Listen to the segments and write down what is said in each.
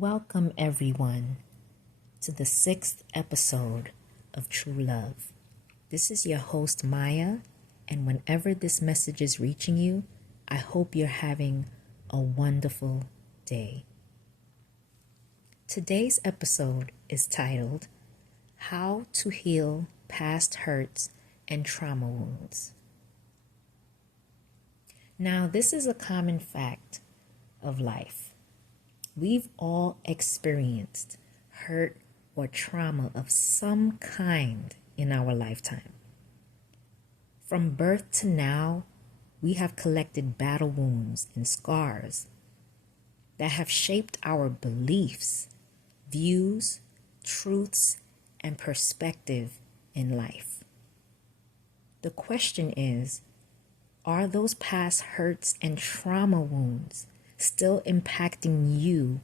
Welcome, everyone, to the 6th episode of True Love. This is your host, Maya, and whenever this message is reaching you, I hope you're having a wonderful day. Today's episode is titled, How to Heal Past Hurts and Trauma Wounds. Now, this is a common fact of life. We've all experienced hurt or trauma of some kind in our lifetime. From birth to now, we have collected battle wounds and scars that have shaped our beliefs, views, truths, and perspective in life. The question is, are those past hurts and trauma wounds still impacting you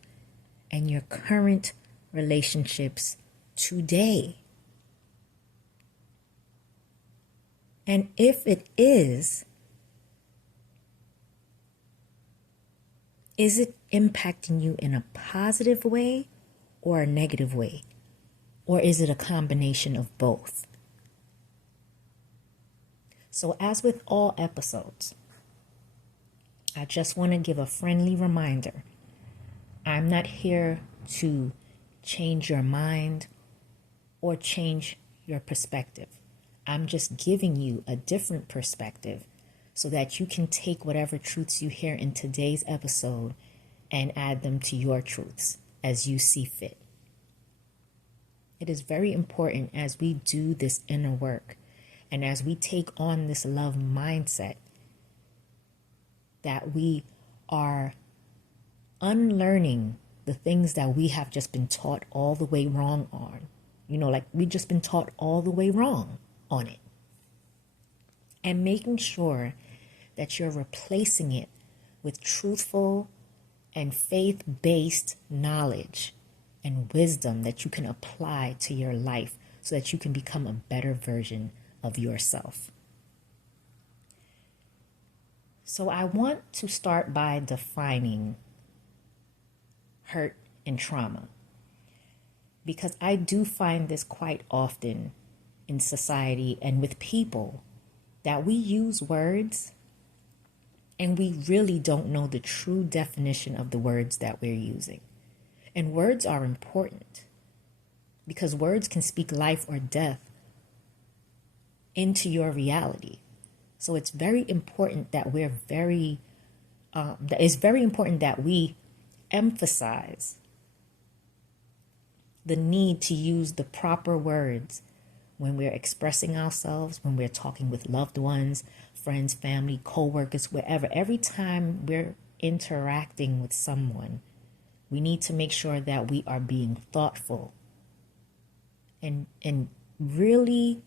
and your current relationships today? And if it is it impacting you in a positive way or a negative way? Or is it a combination of both? So as with all episodes, I just want to give a friendly reminder. I'm not here to change your mind or change your perspective. I'm just giving you a different perspective so that you can take whatever truths you hear in today's episode and add them to your truths as you see fit. It is very important as we do this inner work and as we take on this love mindset that we are unlearning the things that we have just been taught all the way wrong on. Like we've just been taught all the way wrong on it. And making sure that you're replacing it with truthful and faith-based knowledge and wisdom that you can apply to your life so that you can become a better version of yourself. So I want to start by defining hurt and trauma, because I do find this quite often in society and with people that we use words and we really don't know the true definition of the words that we're using. And words are important because words can speak life or death into your reality. So it's very important that it's very important that we emphasize the need to use the proper words when we're expressing ourselves, when we're talking with loved ones, friends, family, co-workers, wherever. Every time we're interacting with someone, we need to make sure that we are being thoughtful and really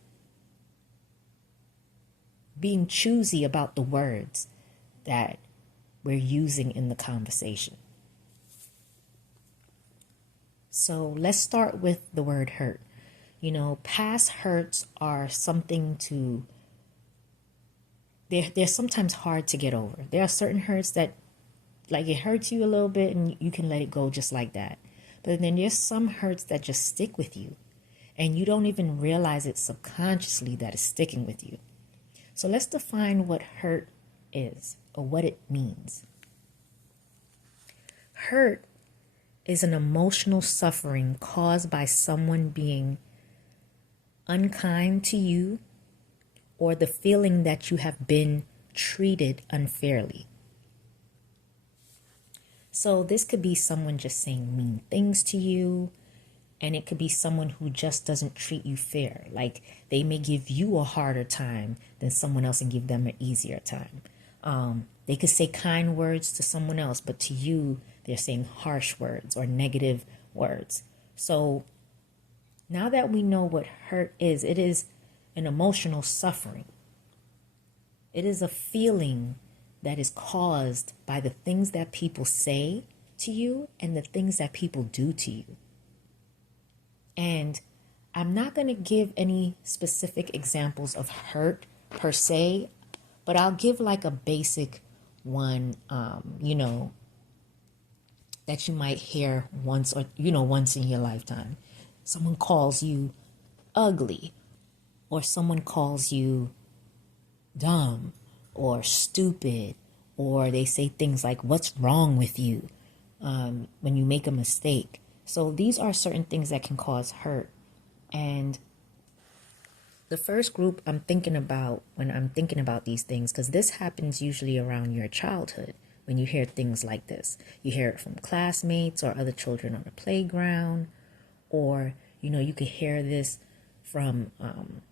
being choosy about the words that we're using in the conversation. So let's start with the word hurt. Past hurts are something they're sometimes hard to get over. There are certain hurts that, like, it hurts you a little bit and you can let it go just like that. But then there's some hurts that just stick with you and you don't even realize it subconsciously that it's sticking with you. So let's define what hurt is or what it means. Hurt is an emotional suffering caused by someone being unkind to you or the feeling that you have been treated unfairly. So this could be someone just saying mean things to you, and it could be someone who just doesn't treat you fair. Like they may give you a harder time than someone else and give them an easier time. They could say kind words to someone else, but to you, they're saying harsh words or negative words. So now that we know what hurt is, it is an emotional suffering. It is a feeling that is caused by the things that people say to you and the things that people do to you. And I'm not going to give any specific examples of hurt per se, but I'll give like a basic one, that you might hear once or, once in your lifetime. Someone calls you ugly, or someone calls you dumb or stupid, or they say things like, what's wrong with you, when you make a mistake. So these are certain things that can cause hurt. And the first group I'm thinking about when I'm thinking about these things, because this happens usually around your childhood, when you hear things like this. You hear it from classmates or other children on the playground, or, you could hear this from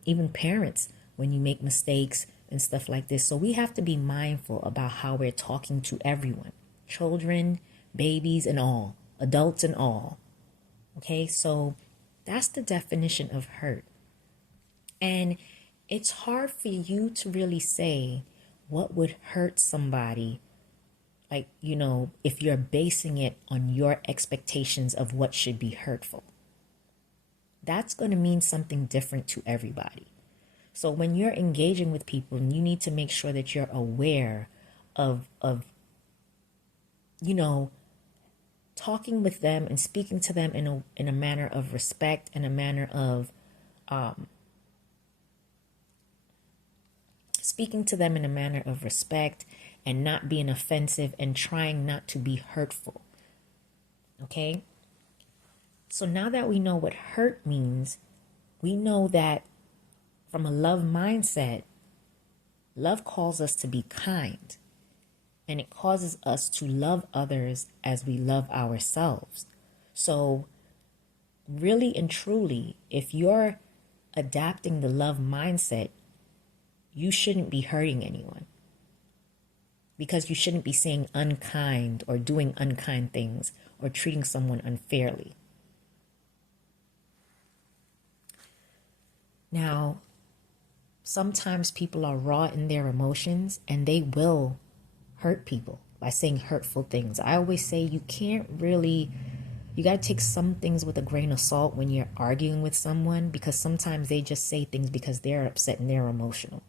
even parents when you make mistakes and stuff like this. So we have to be mindful about how we're talking to everyone, children, babies, and all, adults and all. Okay, so that's the definition of hurt. And it's hard for you to really say what would hurt somebody, like, if you're basing it on your expectations of what should be hurtful. That's going to mean something different to everybody. So when you're engaging with people, you need to make sure that you're aware of talking with them and speaking to them in a manner of respect and a manner of speaking to them in a manner of respect and not being offensive and trying not to be hurtful. Okay? So now that we know what hurt means, we know that from a love mindset, love calls us to be kind, and it causes us to love others as we love ourselves. So really and truly, if you're adapting the love mindset, you shouldn't be hurting anyone, because you shouldn't be saying unkind or doing unkind things or treating someone unfairly. Now, sometimes people are raw in their emotions and they will hurt people by saying hurtful things. I always say you got to take some things with a grain of salt when you're arguing with someone, because sometimes they just say things because they're upset and they're emotional.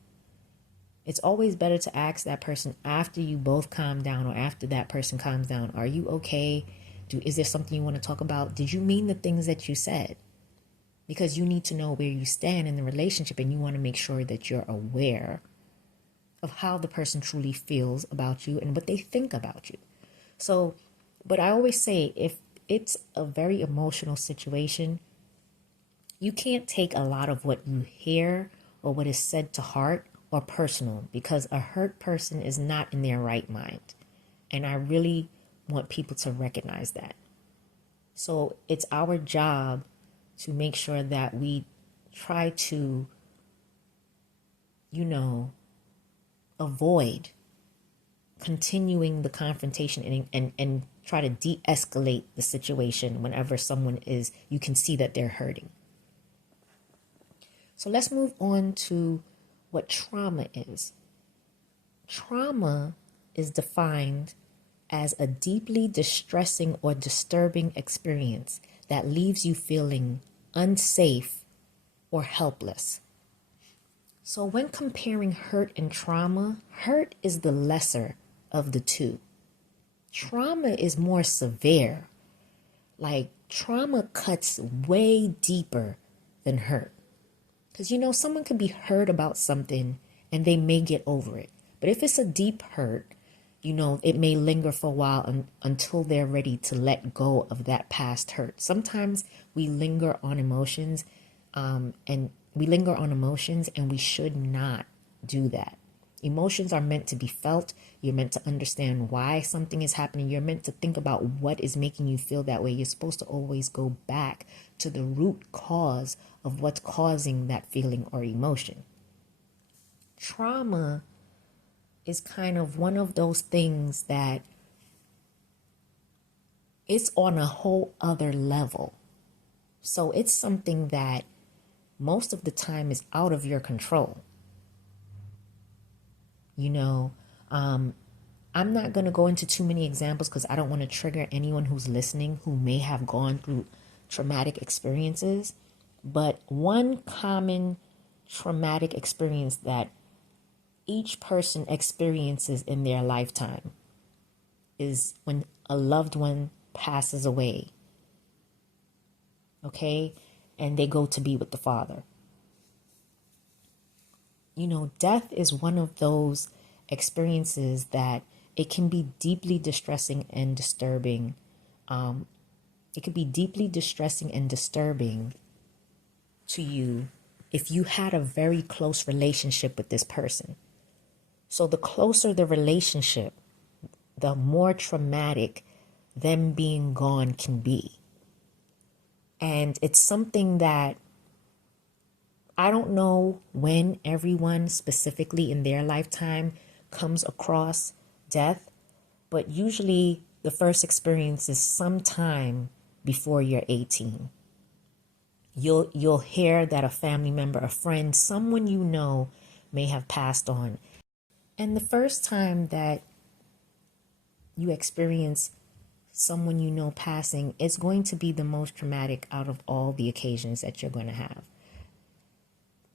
It's always better to ask that person after you both calm down, or after that person calms down, are you okay? Is there something you want to talk about? Did you mean the things that you said? Because you need to know where you stand in the relationship, and you want to make sure that you're aware of how the person truly feels about you and what they think about you. So, but I always say, if it's a very emotional situation, you can't take a lot of what you hear or what is said to heart or personal, because a hurt person is not in their right mind. And I really want people to recognize that. So it's our job to make sure that we try to, avoid continuing the confrontation and try to de-escalate the situation whenever someone you can see that they're hurting. So let's move on to what trauma is. Trauma is defined as a deeply distressing or disturbing experience that leaves you feeling unsafe or helpless. So when comparing hurt and trauma, hurt is the lesser of the two. Trauma is more severe. Like, trauma cuts way deeper than hurt. Because, someone could be hurt about something and they may get over it. But if it's a deep hurt, it may linger for a while until they're ready to let go of that past hurt. Sometimes we linger on emotions, and we should not do that. Emotions are meant to be felt. You're meant to understand why something is happening. You're meant to think about what is making you feel that way. You're supposed to always go back to the root cause of what's causing that feeling or emotion. Trauma is kind of one of those things that it's on a whole other level. So it's something that most of the time is out of your control. I'm not going to go into too many examples because I don't want to trigger anyone who's listening who may have gone through traumatic experiences. But one common traumatic experience that each person experiences in their lifetime is when a loved one passes away, okay, and they go to be with the Father. Death is one of those experiences that it can be deeply distressing and disturbing. It could be deeply distressing and disturbing to you if you had a very close relationship with this person. So the closer the relationship, the more traumatic them being gone can be. And it's something that I don't know when everyone specifically in their lifetime comes across death, but usually the first experience is sometime before you're 18. You'll hear that a family member, a friend, someone you know may have passed on. And the first time that you experience someone you know passing, it's going to be the most traumatic out of all the occasions that you're going to have,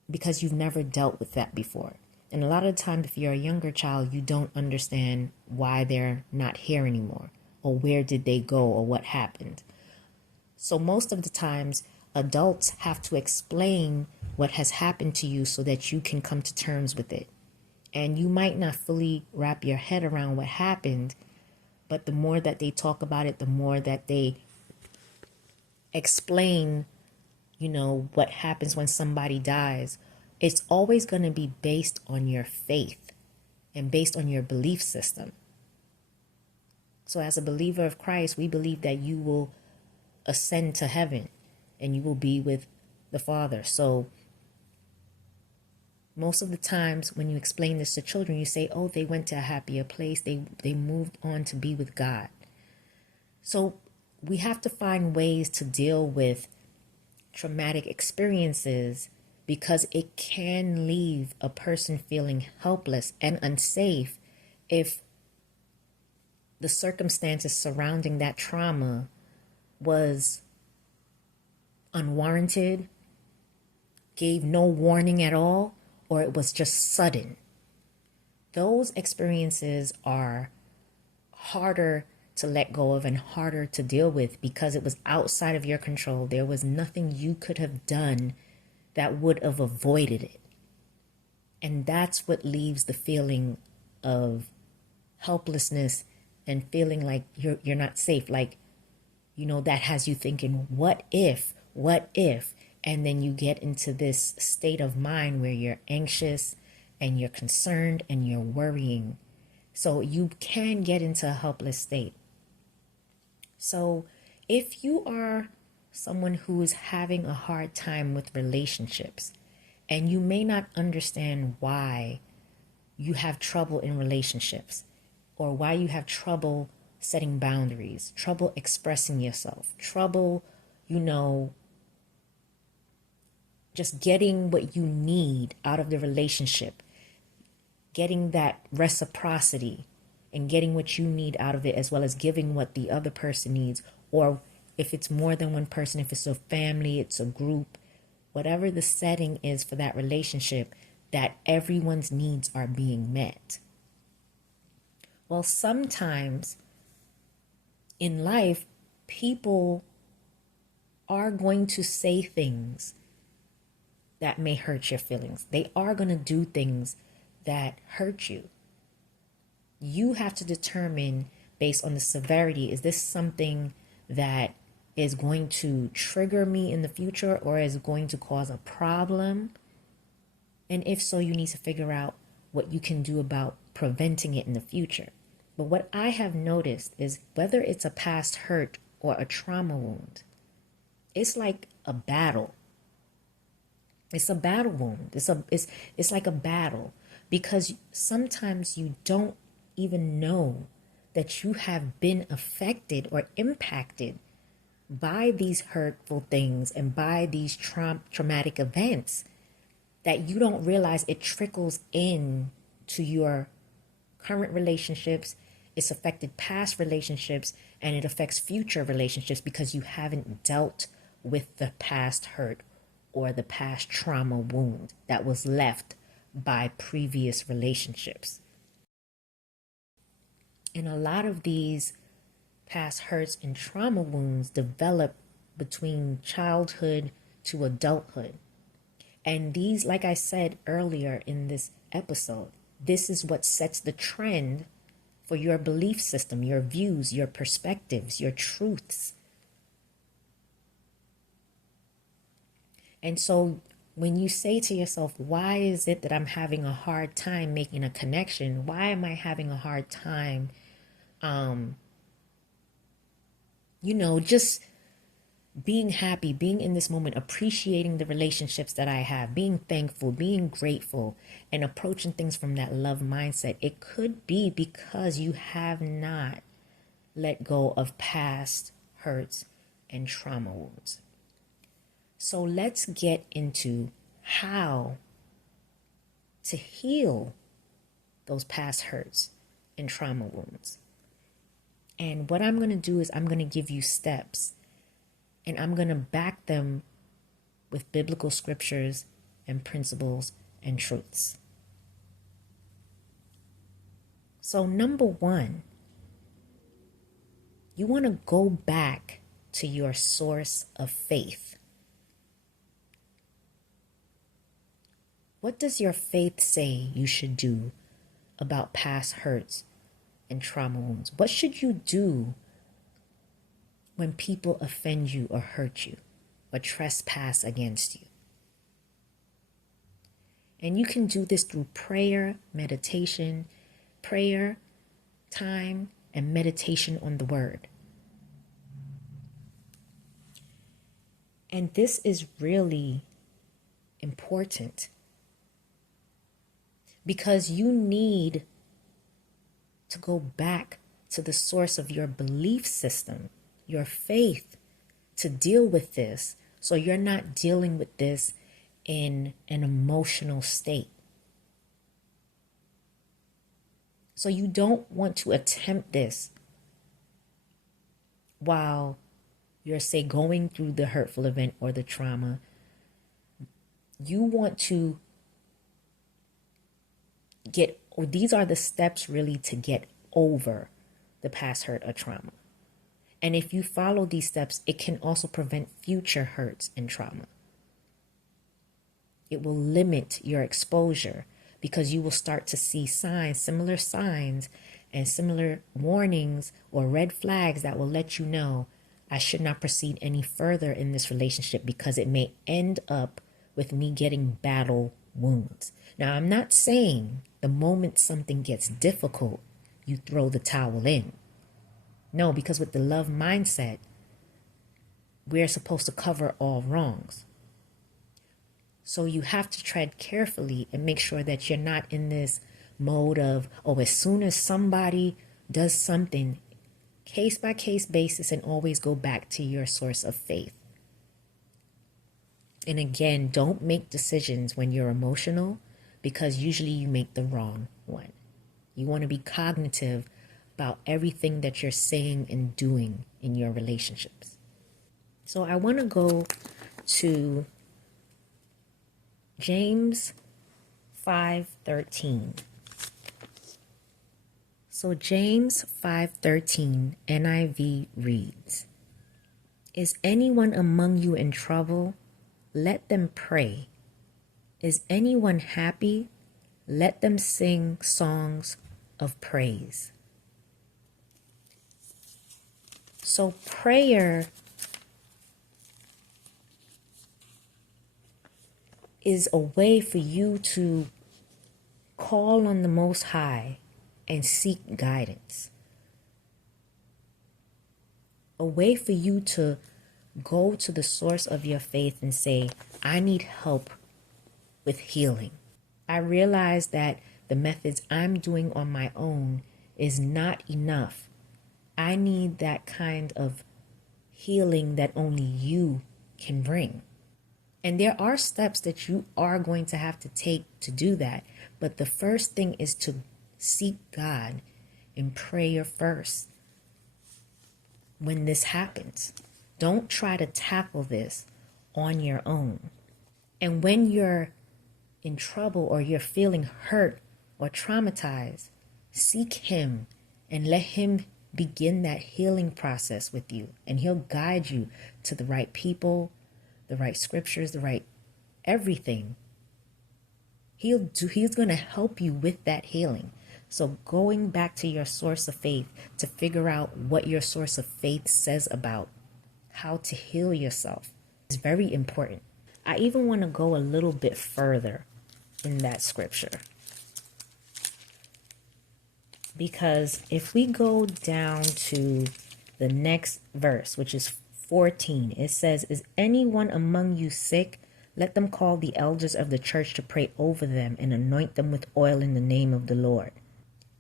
because you've never dealt with that before. And a lot of the time, if you're a younger child, you don't understand why they're not here anymore, or where did they go, or what happened. So most of the times, adults have to explain what has happened to you so that you can come to terms with it. And you might not fully wrap your head around what happened, but the more that they talk about it, the more that they explain, what happens when somebody dies, it's always going to be based on your faith and based on your belief system. So as a believer of Christ, we believe that you will ascend to heaven and you will be with the Father. So most of the times when you explain this to children, you say, oh, they went to a happier place. They moved on to be with God. So we have to find ways to deal with traumatic experiences, because it can leave a person feeling helpless and unsafe if the circumstances surrounding that trauma was unwarranted, gave no warning at all, or it was just sudden. Those experiences are harder to let go of and harder to deal with because it was outside of your control. There was nothing you could have done that would have avoided it. And that's what leaves the feeling of helplessness and feeling like you're not safe. Like, that has you thinking, what if? And then you get into this state of mind where you're anxious and you're concerned and you're worrying. So you can get into a helpless state. So if you are someone who is having a hard time with relationships, and you may not understand why you have trouble in relationships, or why you have trouble setting boundaries, trouble expressing yourself, trouble, just getting what you need out of the relationship, getting that reciprocity and getting what you need out of it, as well as giving what the other person needs. Or if it's more than one person, if it's a family, it's a group, whatever the setting is for that relationship, that everyone's needs are being met. Well, sometimes in life, people are going to say things that may hurt your feelings. They are going to do things that hurt you. You have to determine, based on the severity, is this something that is going to trigger me in the future, or is going to cause a problem? And if so, you need to figure out what you can do about preventing it in the future. But what I have noticed is, whether it's a past hurt or a trauma wound, it's like a battle. It's a battle wound. It's like a battle, because sometimes you don't even know that you have been affected or impacted by these hurtful things and by these traumatic events, that you don't realize it trickles in to your current relationships. It's affected past relationships, and it affects future relationships because you haven't dealt with the past hurt or the past trauma wound that was left by previous relationships. And a lot of these past hurts and trauma wounds develop between childhood to adulthood. And these, like I said earlier in this episode, this is what sets the trend for your belief system, your views, your perspectives, your truths. And so when you say to yourself, why is it that I'm having a hard time making a connection? Why am I having a hard time, just being happy, being in this moment, appreciating the relationships that I have, being thankful, being grateful, and approaching things from that love mindset? It could be because you have not let go of past hurts and trauma wounds. So let's get into how to heal those past hurts and trauma wounds. And what I'm going to do is I'm going to give you steps, and I'm going to back them with biblical scriptures and principles and truths. So number one, you want to go back to your source of faith. What does your faith say you should do about past hurts and trauma wounds? What should you do when people offend you or hurt you or trespass against you? And you can do this through prayer, meditation, prayer, time, and meditation on the word. And this is really important because you need to go back to the source of your belief system, your faith, to deal with this, so you're not dealing with this in an emotional state. So you don't want to attempt this while you're, say, going through the hurtful event or the trauma. You want to these are the steps really to get over the past hurt or trauma. And if you follow these steps, it can also prevent future hurts and trauma. It will limit your exposure because you will start to see similar signs and similar warnings or red flags that will let you know I should not proceed any further in this relationship because it may end up with me getting battle wounds. Now, I'm not saying the moment something gets difficult, you throw the towel in. No, because with the love mindset, we're supposed to cover all wrongs. So you have to tread carefully and make sure that you're not in this mode of, as soon as somebody does something, case by case basis, and always go back to your source of faith. And again, don't make decisions when you're emotional, because usually you make the wrong one. You want to be cognitive about everything that you're saying and doing in your relationships. So I want to go to James 5:13. So James 5:13 NIV reads, "Is anyone among you in trouble? Let them pray. Is anyone happy? Let them sing songs of praise." So prayer is a way for you to call on the Most High and seek guidance. A way for you to go to the source of your faith and say, I need help with healing. I realize that the methods I'm doing on my own is not enough. I need that kind of healing that only you can bring. And there are steps that you are going to have to take to do that. But the first thing is to seek God in prayer first. When this happens, don't try to tackle this on your own. And when you're in trouble or you're feeling hurt or traumatized, seek Him and let Him begin that healing process with you, and he'll guide you to the right people, the right scriptures, the right everything. He's going to help you with that healing. So going back to your source of faith to figure out what your source of faith says about how to heal yourself is very important. I even want to go a little bit further in that scripture. Because if we go down to the next verse, which is 14, it says, "Is anyone among you sick? Let them call the elders of the church to pray over them and anoint them with oil in the name of the Lord.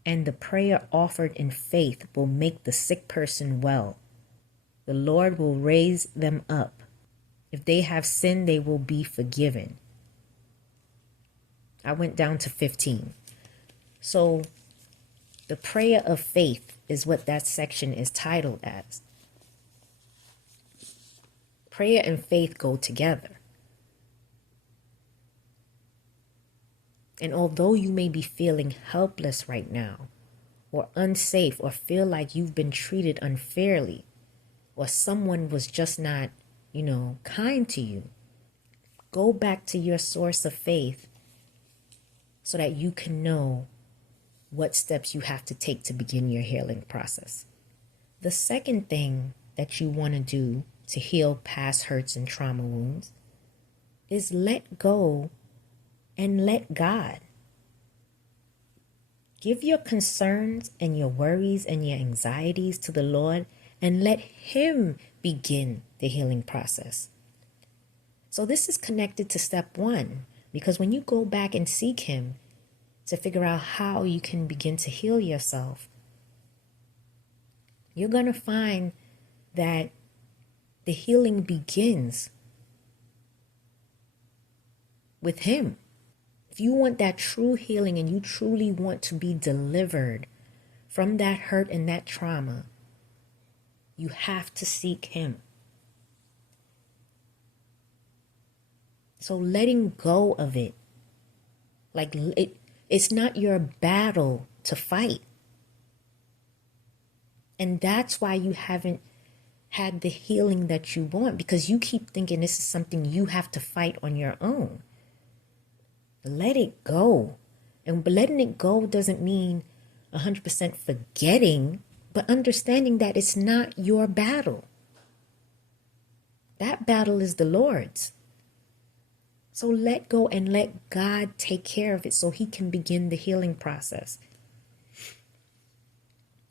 And the prayer offered in faith will make the sick person well. The Lord will raise them up. If they have sinned, they will be forgiven." I went down to 15. So the prayer of faith is what that section is titled as. Prayer and faith go together. And although you may be feeling helpless right now, or unsafe, or feel like you've been treated unfairly, or someone was just not, kind to you, go back to your source of faith so that you can know what steps you have to take to begin your healing process. The second thing that you want to do to heal past hurts and trauma wounds is let go and let God. Give your concerns and your worries and your anxieties to the Lord and let Him begin the healing process. So this is connected to step 1, because when you go back and seek Him to figure out how you can begin to heal yourself, you're going to find that the healing begins with Him. If you want that true healing and you truly want to be delivered from that hurt and that trauma, you have to seek Him. So letting go of it, it's not your battle to fight. And that's why you haven't had the healing that you want, because you keep thinking this is something you have to fight on your own. Let it go. And letting it go doesn't mean 100% forgetting, but understanding that it's not your battle. That battle is the Lord's. So let go and let God take care of it so He can begin the healing process.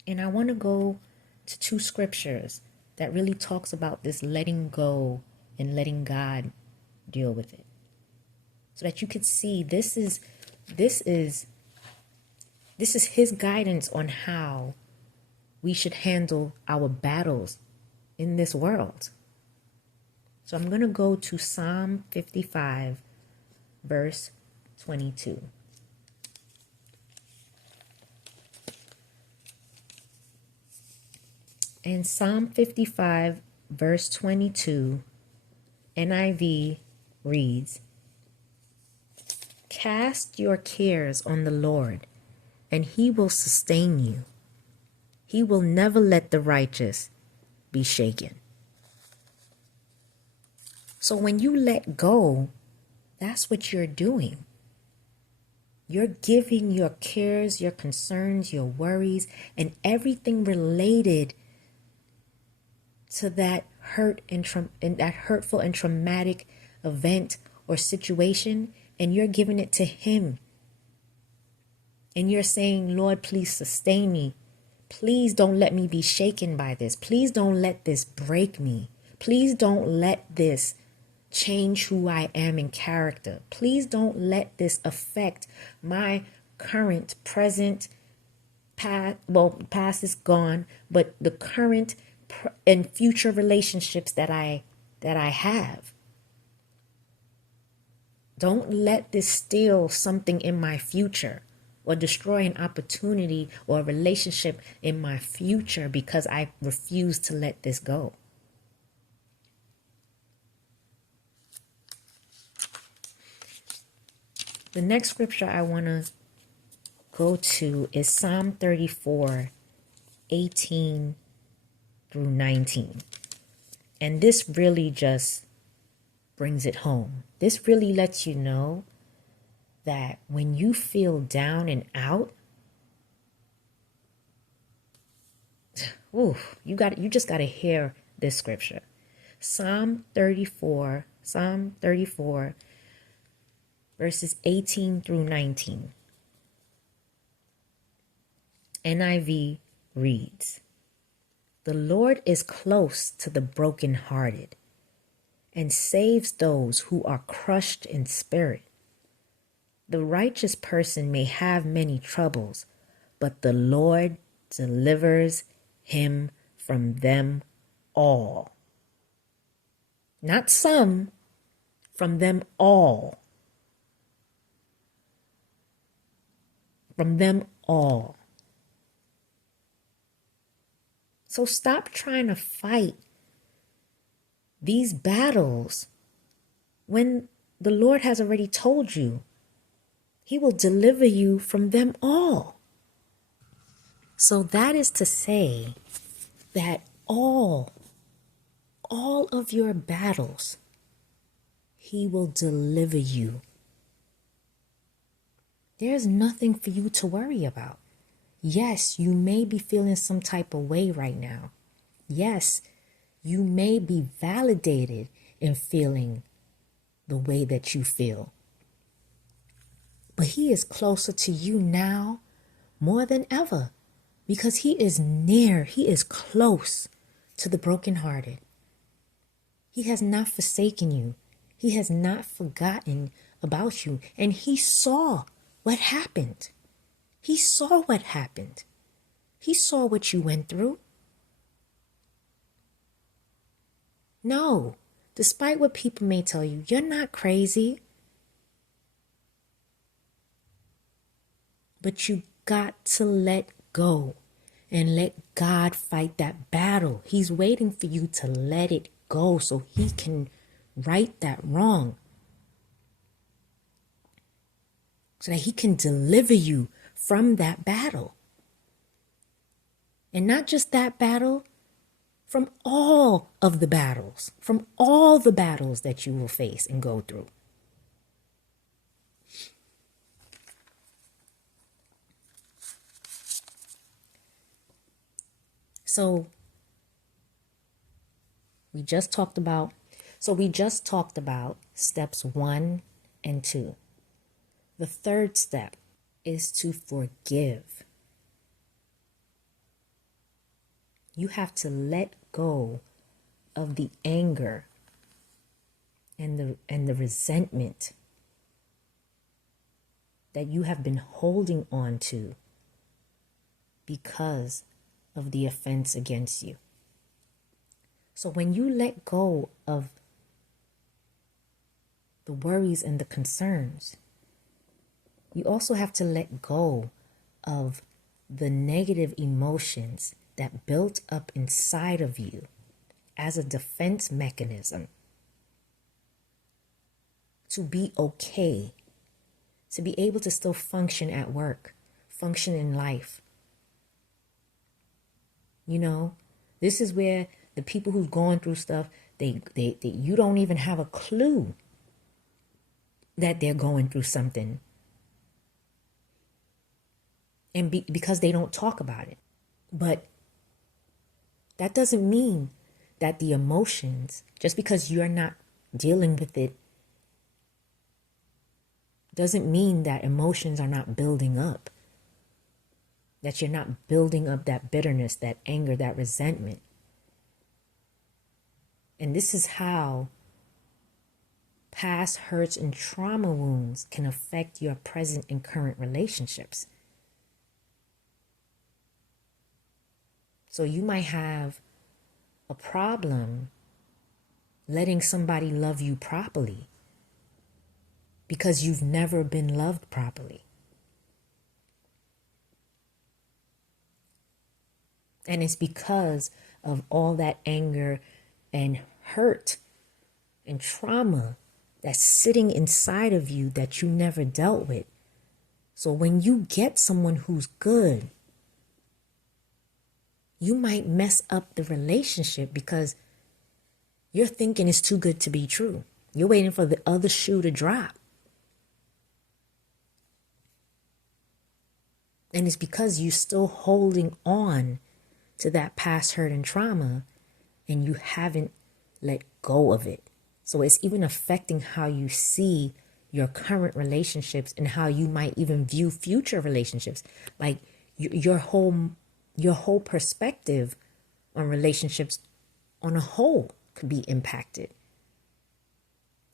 And I want to go to 2 scriptures that really talks about this letting go and letting God deal with it. So that you could see this is His guidance on how we should handle our battles in this world. So I'm going to go to Psalm 55, verse 22. And Psalm 55, verse 22, NIV reads, "Cast your cares on the Lord, and He will sustain you. He will never let the righteous be shaken." So when you let go, that's what you're doing. You're giving your cares, your concerns, your worries, and everything related to that that hurtful and traumatic event or situation, and you're giving it to Him. And you're saying, "Lord, please sustain me. Please don't let me be shaken by this. Please don't let this break me. Please don't let this change who I am in character. Please don't let this affect my current, present, past. Well, past is gone, but the current and future relationships that I have. Don't let this steal something in my future or destroy an opportunity or a relationship in my future because I refuse to let this go." The next scripture I want to go to is Psalm 34, 18 through 19. And this really just brings it home. This really lets you know that when you feel down and out, you just got to hear this scripture. Psalm 34, verses 18 through 19. NIV reads, "The Lord is close to the brokenhearted and saves those who are crushed in spirit. The righteous person may have many troubles, but the Lord delivers him from them all." Not some, from them all. From them all. So stop trying to fight these battles when the Lord has already told you He will deliver you from them all. So that is to say that all of your battles, He will deliver you. There's nothing for you to worry about. Yes, you may be feeling some type of way right now. Yes, you may be validated in feeling the way that you feel. But He is closer to you now more than ever because He is near. He is close to the brokenhearted. He has not forsaken you. He has not forgotten about you. And He saw what happened. He saw what happened. He saw what you went through. No, despite what people may tell you, you're not crazy. But you got to let go and let God fight that battle. He's waiting for you to let it go so He can right that wrong. So that He can deliver you from that battle. And not just that battle, from all of the battles, from all the battles that you will face and go through. So we just talked about steps 1 and 2. The third step is to forgive. You have to let go of the anger and the resentment that you have been holding on to because of the offense against you. So when you let go of the worries and the concerns, you also have to let go of the negative emotions that built up inside of you as a defense mechanism to be okay, to be able to still function at work, function in life. You know, this is where the people who've gone through stuff, they you don't even have a clue that they're going through something. And because they don't talk about it. But that doesn't mean that the emotions, just because you're not dealing with it, doesn't mean that emotions are not building up. That you're not building up that bitterness, that anger, that resentment. And this is how past hurts and trauma wounds can affect your present and current relationships. So you might have a problem letting somebody love you properly because you've never been loved properly. And it's because of all that anger and hurt and trauma that's sitting inside of you that you never dealt with. So when you get someone who's good, you might mess up the relationship because you're thinking it's too good to be true. You're waiting for the other shoe to drop. And it's because you're still holding on to that past hurt and trauma and you haven't let go of it. So it's even affecting how you see your current relationships and how you might even view future relationships. Like your whole perspective on relationships on a whole could be impacted.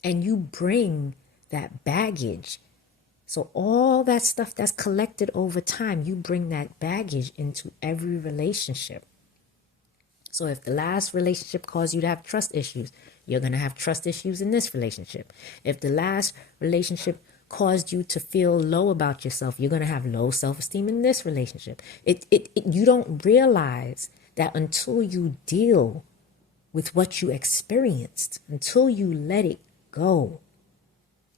And you bring that baggage. So all that stuff that's collected over time, you bring that baggage into every relationship. So if the last relationship caused you to have trust issues, you're going to have trust issues in this relationship. If the last relationship caused you to feel low about yourself, you're going to have low self-esteem in this relationship. You don't realize that until you deal with what you experienced, until you let it go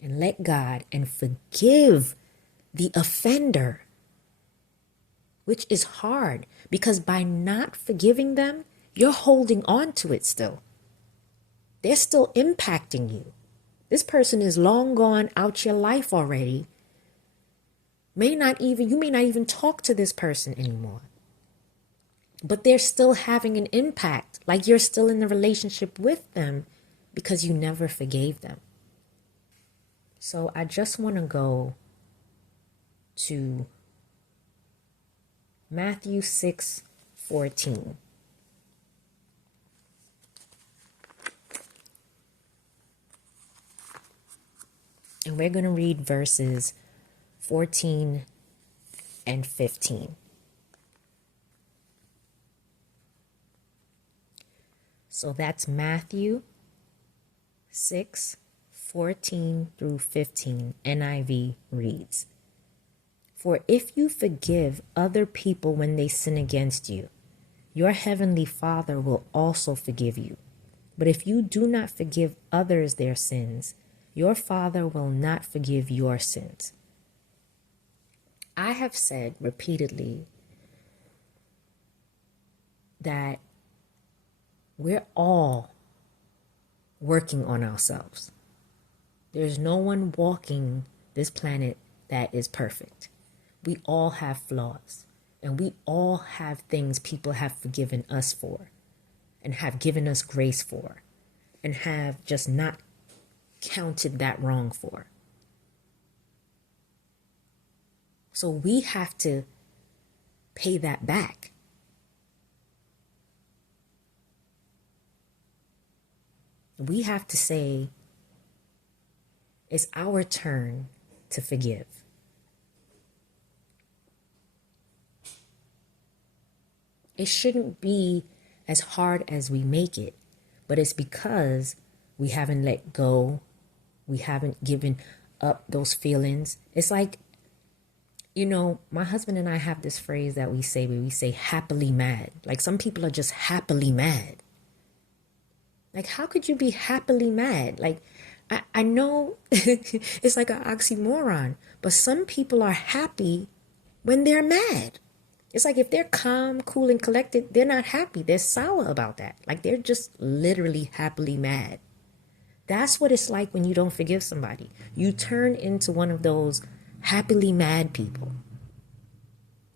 and let God and forgive the offender, which is hard because by not forgiving them, you're holding on to it still. They're still impacting you. This person is long gone out your life already. You may not even talk to this person anymore. But they're still having an impact, like you're still in the relationship with them because you never forgave them. So I just want to go to Matthew 6:14. And we're going to read verses 14 and 15. So that's Matthew 6:14 through 15. NIV reads, "For if you forgive other people when they sin against you, your heavenly Father will also forgive you. But if you do not forgive others their sins, your Father will not forgive your sins." I have said repeatedly that we're all working on ourselves. There's no one walking this planet that is perfect. We all have flaws, and we all have things people have forgiven us for and have given us grace for and have just not counted that wrong for. So we have to pay that back. We have to say, it's our turn to forgive. It shouldn't be as hard as we make it, but it's because we haven't let go. We haven't given up those feelings. It's like, my husband and I have this phrase that we say where we say happily mad. Like some people are just happily mad. Like, how could you be happily mad? Like, I know it's like an oxymoron, but some people are happy when they're mad. It's like if they're calm, cool, and collected, they're not happy. They're sour about that. Like they're just literally happily mad. That's what it's like when you don't forgive somebody. You turn into one of those happily mad people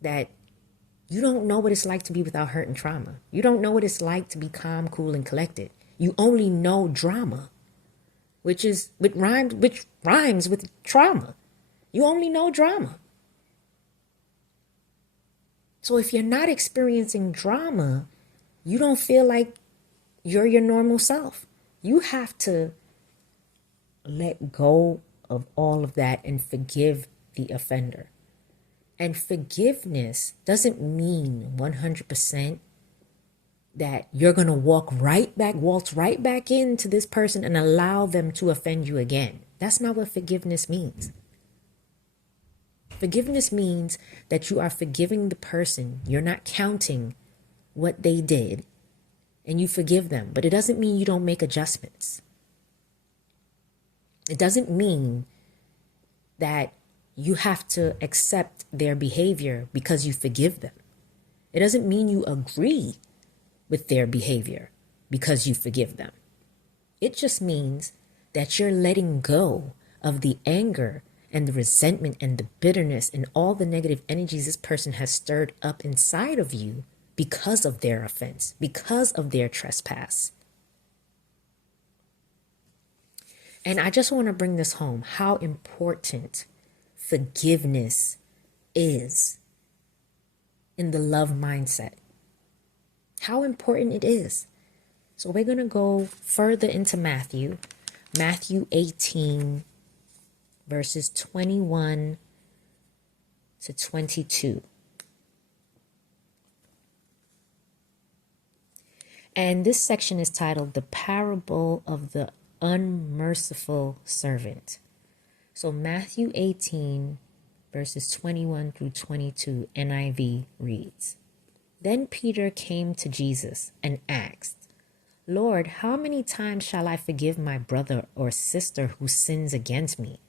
that you don't know what it's like to be without hurt and trauma. You don't know what it's like to be calm, cool, and collected. You only know drama, which rhymes with trauma. You only know drama. So if you're not experiencing drama, you don't feel like you're your normal self. You have to let go of all of that and forgive the offender. And forgiveness doesn't mean 100% that you're going to waltz right back into this person and allow them to offend you again. That's not what forgiveness means. Forgiveness means that you are forgiving the person. You're not counting what they did and you forgive them. But it doesn't mean you don't make adjustments. It doesn't mean that you have to accept their behavior because you forgive them. It doesn't mean you agree with their behavior because you forgive them. It just means that you're letting go of the anger and the resentment and the bitterness and all the negative energies this person has stirred up inside of you because of their offense, because of their trespass. And I just want to bring this home, how important forgiveness is in the love mindset. How important it is. So we're going to go further into Matthew 18, verses 21 to 22. And this section is titled The Parable of the Unmerciful Servant. So Matthew 18, verses 21 through 22, NIV reads, Then Peter came to Jesus and asked, Lord, how many times shall I forgive my brother or sister who sins against me?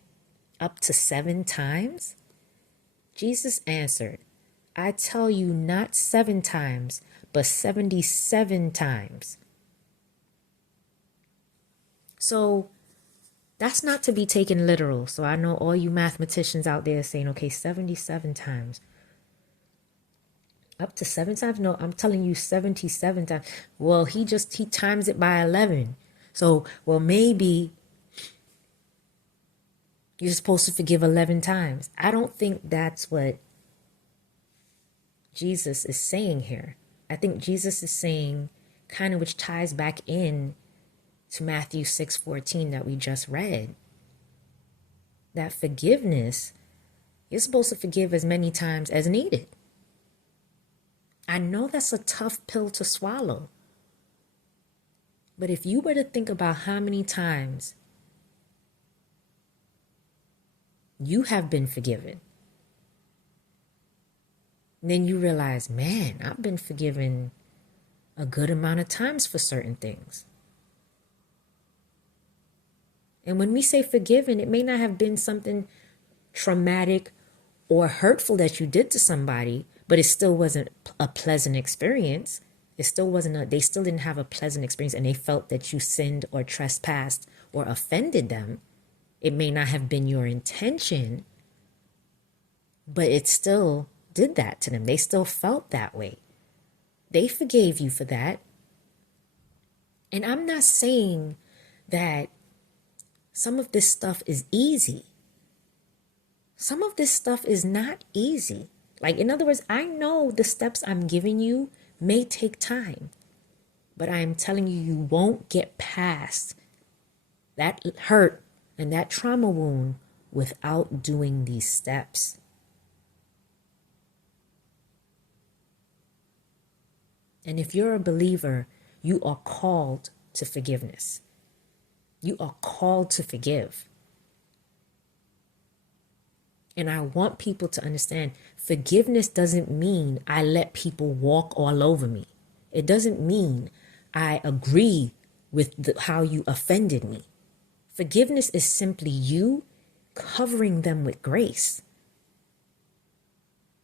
Up to 7 times? Jesus answered, I tell you, not 7 times, but 77 times. So that's not to be taken literal. So I know all you mathematicians out there saying, okay, 77 times. Up to 7 times? No, I'm telling you 77 times. Well, he times it by 11. So, well, maybe you're supposed to forgive 11 times. I don't think that's what Jesus is saying here. I think Jesus is saying, kind of which ties back in to Matthew 6:14 that we just read, that forgiveness, you're supposed to forgive as many times as needed. I know that's a tough pill to swallow. But if you were to think about how many times you have been forgiven, then you realize, man, I've been forgiven a good amount of times for certain things. And when we say forgiven, it may not have been something traumatic or hurtful that you did to somebody, but it still wasn't a pleasant experience. It still wasn't they still didn't have a pleasant experience, and they felt that you sinned or trespassed or offended them. It may not have been your intention, but it still did that to them. They still felt that way. They forgave you for that. And I'm not saying that some of this stuff is easy. Some of this stuff is not easy. Like, in other words, I know the steps I'm giving you may take time, but I am telling you, you won't get past that hurt and that trauma wound without doing these steps. And if you're a believer, you are called to forgiveness. You are called to forgive. And I want people to understand, forgiveness doesn't mean I let people walk all over me. It doesn't mean I agree with how you offended me. Forgiveness is simply you covering them with grace.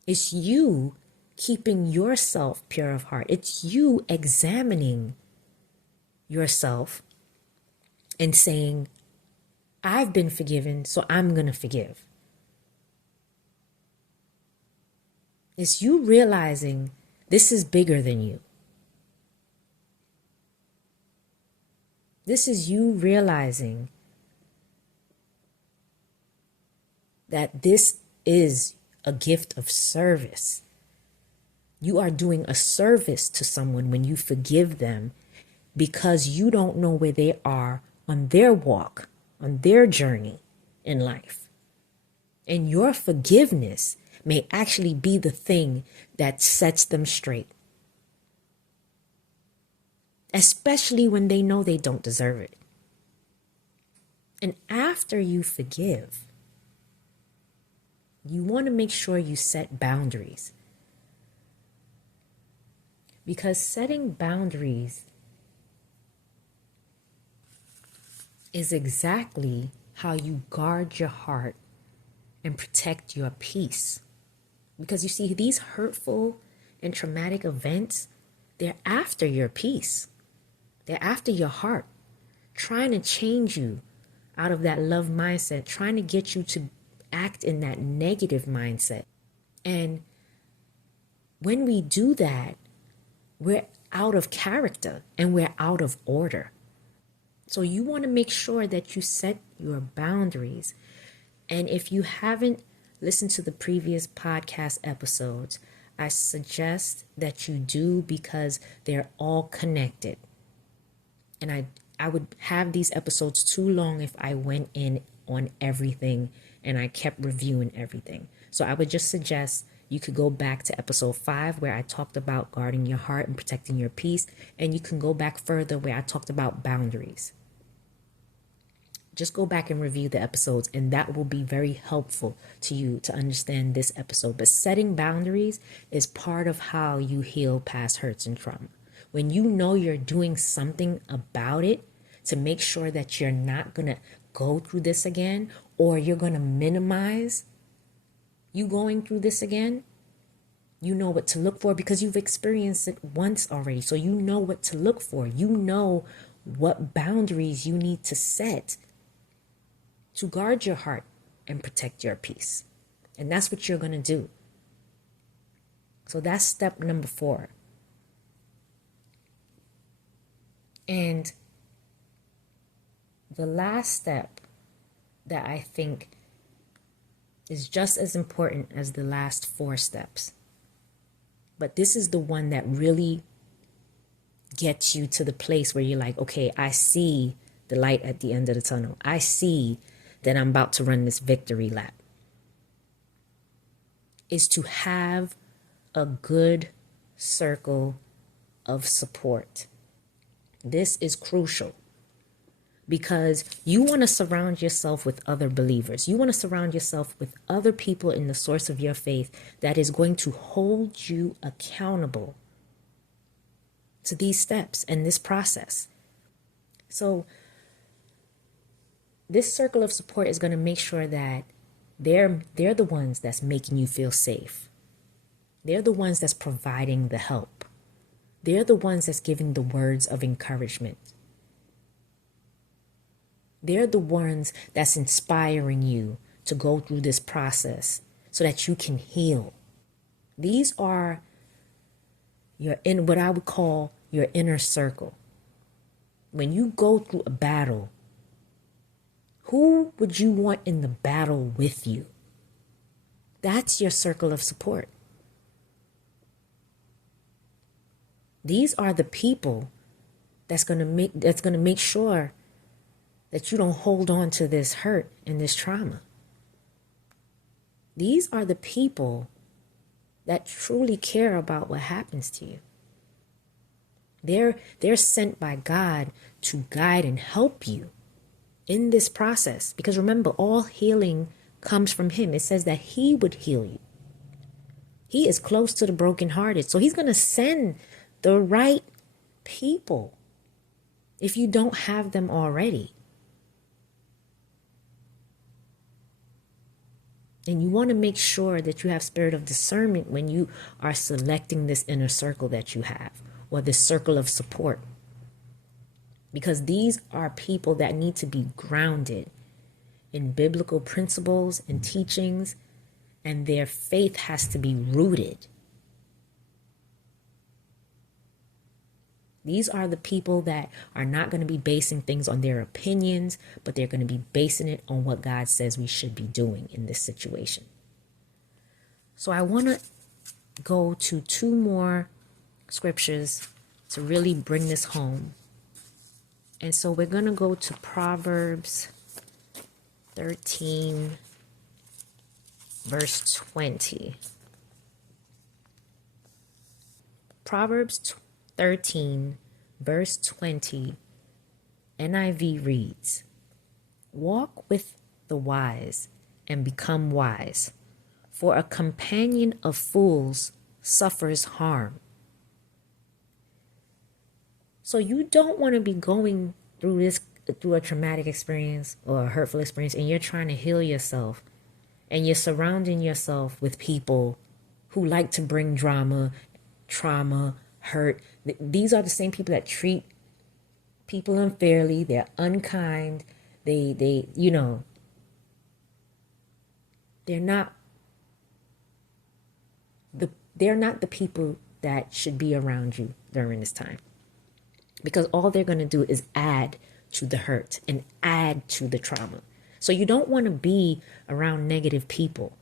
It's you keeping yourself pure of heart. It's you examining yourself and saying, I've been forgiven, so I'm going to forgive. It's you realizing this is bigger than you. This is you realizing that this is a gift of service. You are doing a service to someone when you forgive them, because you don't know where they are on their walk, on their journey in life. And your forgiveness may actually be the thing that sets them straight. Especially when they know they don't deserve it. And after you forgive, you want to make sure you set boundaries. Because setting boundaries is exactly how you guard your heart and protect your peace. Because you see, these hurtful and traumatic events, they're after your peace. They're after your heart, trying to change you out of that love mindset, trying to get you to act in that negative mindset. And when we do that, we're out of character and we're out of order. So you want to make sure that you set your boundaries. And if you haven't listened to the previous podcast episodes, I suggest that you do, because they're all connected. And I would have these episodes too long if I went in on everything and I kept reviewing everything. So I would just suggest you could go back to episode 5 where I talked about guarding your heart and protecting your peace. And you can go back further where I talked about boundaries. Just go back and review the episodes, and that will be very helpful to you to understand this episode. But setting boundaries is part of how you heal past hurts and trauma. When you know you're doing something about it to make sure that you're not going to go through this again, or you're going to minimize you going through this again, you know what to look for because you've experienced it once already. So you know what to look for. You know what boundaries you need to set to guard your heart and protect your peace. And that's what you're going to do. So that's step number 4. And the last step that I think is just as important as the last 4 steps, but this is the one that really gets you to the place where you're like, okay, I see the light at the end of the tunnel. I see that I'm about to run this victory lap, is to have a good circle of support. This is crucial because you want to surround yourself with other believers. You want to surround yourself with other people in the source of your faith that is going to hold you accountable to these steps and this process. So this circle of support is going to make sure that they're the ones that's making you feel safe. They're the ones that's providing the help. They're the ones that's giving the words of encouragement. They're the ones that's inspiring you to go through this process so that you can heal. These are what I would call your inner circle. When you go through a battle, who would you want in the battle with you? That's your circle of support. These are the people that's going to make sure that you don't hold on to this hurt and this trauma. These are the people that truly care about what happens to you. They're sent by God to guide and help you in this process. Because remember, all healing comes from Him. It says that He would heal you. He is close to the brokenhearted. So He's going to send the right people if you don't have them already. And you want to make sure that you have spirit of discernment when you are selecting this inner circle that you have, or this circle of support. Because these are people that need to be grounded in biblical principles and teachings, and their faith has to be rooted. These are the people that are not going to be basing things on their opinions, but they're going to be basing it on what God says we should be doing in this situation. So I want to go to 2 more scriptures to really bring this home. And so we're going to go to Proverbs 13, verse 20. Proverbs 13, verse 20, NIV reads, "Walk with the wise and become wise, for a companion of fools suffers harm." So you don't want to be going through a traumatic experience or a hurtful experience, and you're trying to heal yourself, and you're surrounding yourself with people who like to bring drama trauma, hurt. These are the same people that treat people unfairly. They're unkind. They they're not the people that should be around you during this time, because all they're going to do is add to the hurt and add to the trauma. So you don't want to be around negative people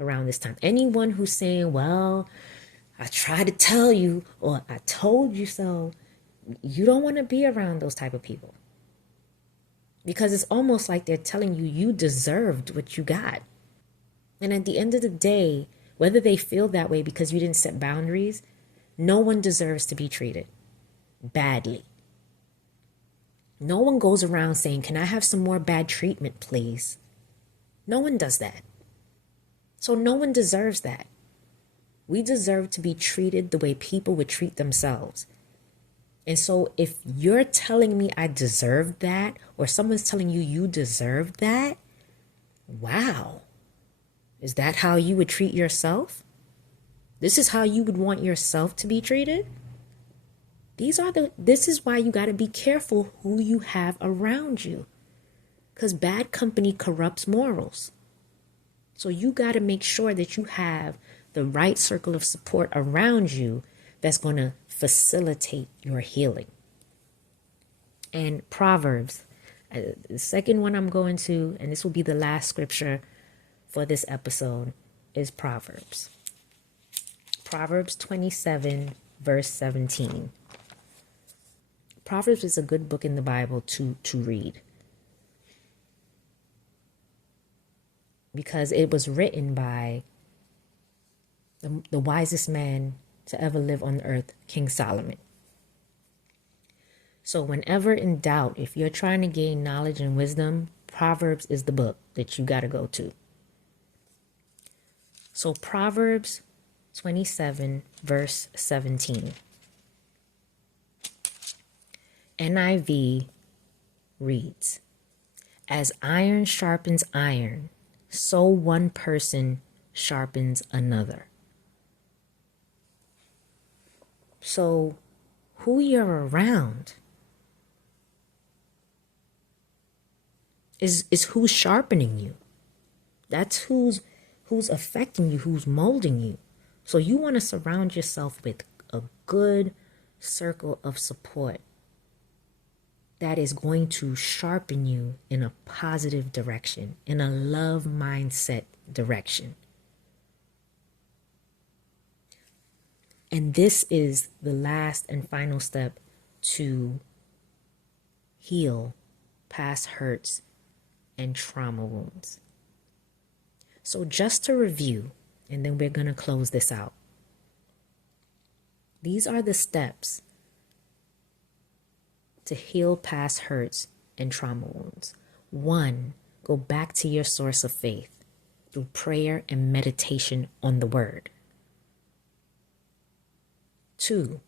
around this time. Anyone who's saying, well, I tried to tell you, or I told you so, you don't want to be around those type of people, because it's almost like they're telling you you deserved what you got. And at the end of the day, whether they feel that way because you didn't set boundaries, no one deserves to be treated badly. No one goes around saying, can I have some more bad treatment, please? No one does that. So no one deserves that. We deserve to be treated the way people would treat themselves. And so if you're telling me I deserve that, or someone's telling you you deserve that, wow. Is that how you would treat yourself? This is how you would want yourself to be treated? This is why you got to be careful who you have around you, because bad company corrupts morals. So you got to make sure that you have the right circle of support around you that's going to facilitate your healing. And Proverbs, the second one I'm going to, and this will be the last scripture for this episode, is Proverbs. Proverbs 27, verse 17. Proverbs is a good book in the Bible to read, because it was written by the wisest man to ever live on earth, King Solomon. So whenever in doubt, if you're trying to gain knowledge and wisdom, Proverbs is the book that you got to go to. So Proverbs 27, verse 17. NIV reads, as iron sharpens iron, so one person sharpens another. So who you're around is who's sharpening you. That's who's affecting you, who's molding you. So you want to surround yourself with a good circle of support that is going to sharpen you in a positive direction, in a love mindset direction. And this is the last and final step to heal past hurts and trauma wounds. So just to review, and then we're going to close this out. These are the steps to heal past hurts and trauma wounds. 1, go back to your source of faith through prayer and meditation on the word. 2,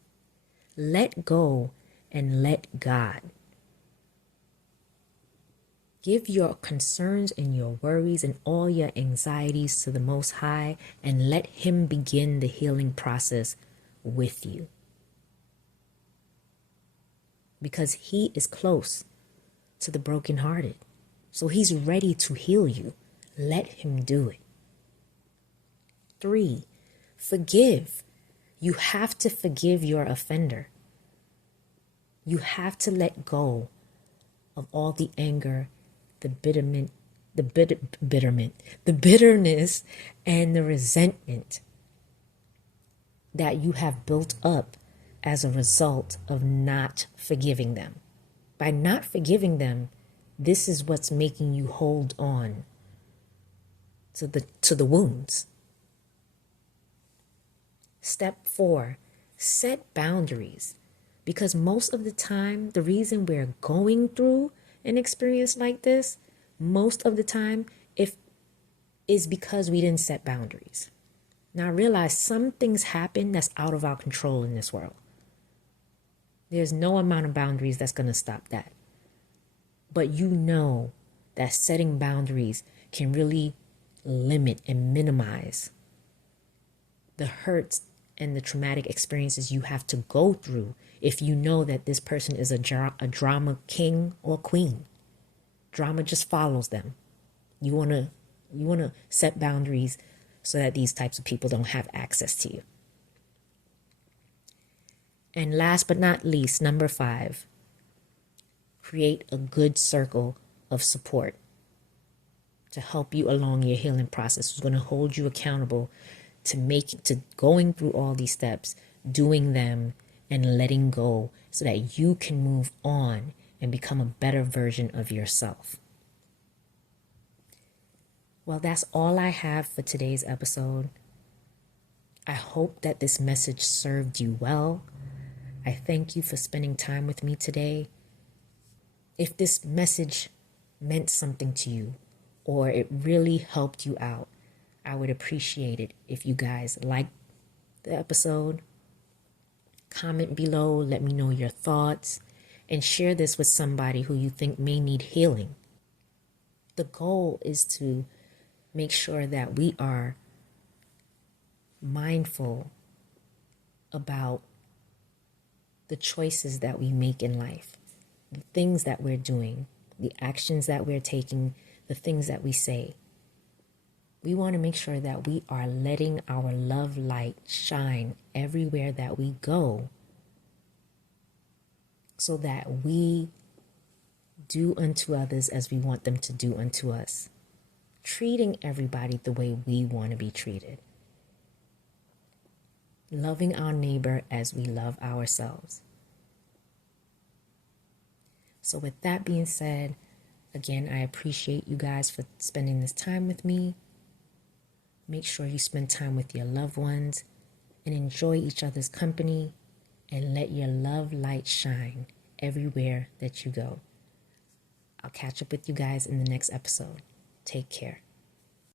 let go and let God. Give your concerns and your worries and all your anxieties to the Most High, and let Him begin the healing process with you. Because He is close to the brokenhearted. So He's ready to heal you. Let Him do it. 3, forgive. You have to forgive your offender. You have to let go of all the anger, the bitterness and the resentment that you have built up as a result of not forgiving them. By not forgiving them, this is what's making you hold on to the wounds. Step 4, set boundaries. Because most of the time, the reason we're going through an experience like this, most of the time, is because we didn't set boundaries. Now I realize some things happen that's out of our control in this world. There's no amount of boundaries that's going to stop that. But you know that setting boundaries can really limit and minimize the hurts and the traumatic experiences you have to go through if you know that this person is a drama king or queen. Drama just follows them. You want to set boundaries so that these types of people don't have access to you. And last but not least, number 5, create a good circle of support to help you along your healing process. Who's going to hold you accountable to going through all these steps, doing them, and letting go so that you can move on and become a better version of yourself. Well, that's all I have for today's episode. I hope that this message served you well. I thank you for spending time with me today. If this message meant something to you or it really helped you out, I would appreciate it if you guys liked the episode. Comment below, let me know your thoughts, and share this with somebody who you think may need healing. The goal is to make sure that we are mindful about the choices that we make in life, the things that we're doing, the actions that we're taking, the things that we say. We want to make sure that we are letting our love light shine everywhere that we go so that we do unto others as we want them to do unto us. Treating everybody the way we want to be treated. Loving our neighbor as we love ourselves. So with that being said, again, I appreciate you guys for spending this time with me. Make sure you spend time with your loved ones and enjoy each other's company and let your love light shine everywhere that you go. I'll catch up with you guys in the next episode. Take care.